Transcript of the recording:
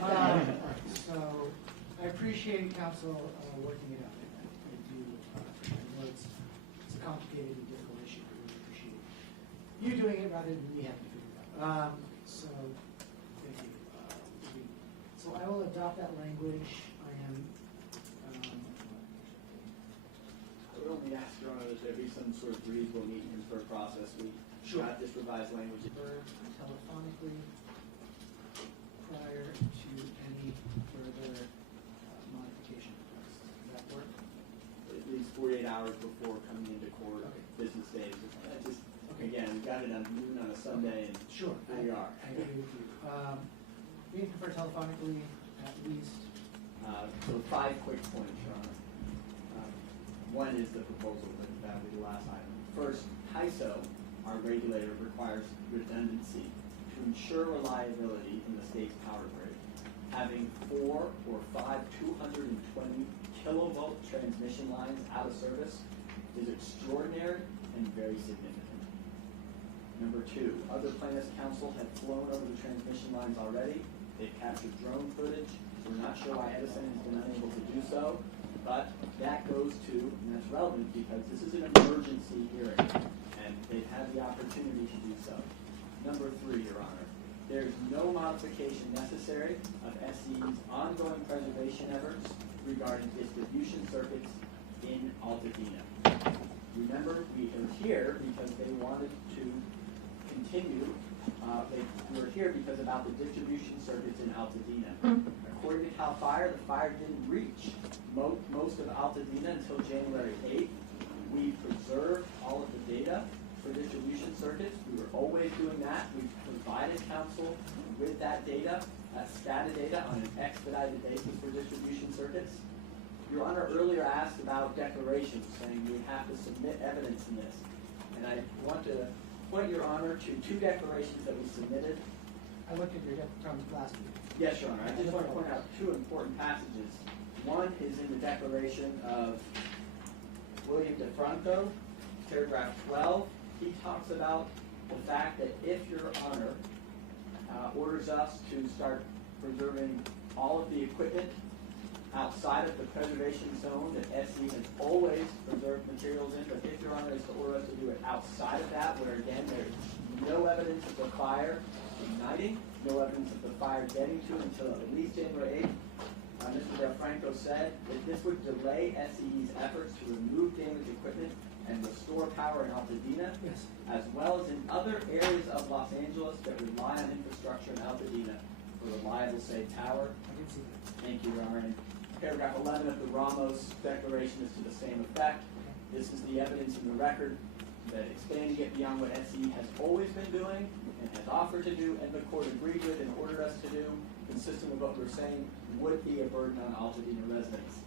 So I appreciate council working it out. I do. I know it's a complicated and difficult issue. I really appreciate you doing it rather than me having to figure it out. So thank you. So I will adopt that language. I am. I would only ask, Your Honor, that there be some sort of reasonable meeting for a process. We got this revised language. Telephonically prior to any further modification requests. Does that work? At least 48 hours before coming into court, business days. Again, we got it on noon on a Sunday, and sure, here we are. I agree with you. We prefer telephonically at least. So 5 quick points, Your Honor. One is the proposal that will be the last item. First, HISO, our regulator, requires redundancy to ensure reliability in the state's power grid. Having 4 or 5 220 kilovolt transmission lines out of service is extraordinary and very significant. Number 2, other plaintiffs' counsel have flown over the transmission lines already. They've captured drone footage. We're not sure why Edison has been unable to do so, but that goes to, and that's relevant because this is an emergency hearing, and they've had the opportunity to do so. Number 3, Your Honor, there's no modification necessary of SCE's ongoing preservation efforts regarding distribution circuits in Altadena. Remember, we are here because they wanted to continue. We were here because about the distribution circuits in Altadena. According to CAL FIRE, the fire didn't reach most of Altadena until January 8th. We preserved all of the data for distribution circuits. We were always doing that. We provided counsel with that data, SCADA data, on an expedited basis for distribution circuits. Your Honor earlier asked about declarations, saying we have to submit evidence in this. And I want to point Your Honor to 2 declarations that we submitted. I looked at your from last week. Yes, Your Honor. I just want to point out 2 important passages. One is in the declaration of William DeFranco, paragraph 12. He talks about the fact that if Your Honor orders us to start preserving all of the equipment outside of the preservation zone that SE has always preserved materials in, but if Your Honor is to order us to do it outside of that, where again there's no evidence of the fire igniting, no evidence of the fire getting to until at least January 8th, Mr. DeFranco said that this would delay SE's efforts to remove damaged equipment and restore power in Altadena, as well as in other areas of Los Angeles that rely on infrastructure in Altadena for reliable, safe power. I can see that. Thank you, Your Honor. And paragraph 11 of the Ramos declaration is to the same effect. This is the evidence in the record that expanding it beyond what SE has always been doing and has offered to do, and the court agreed with and ordered us to do, consistent with what we're saying, would be a burden on Altadena residents.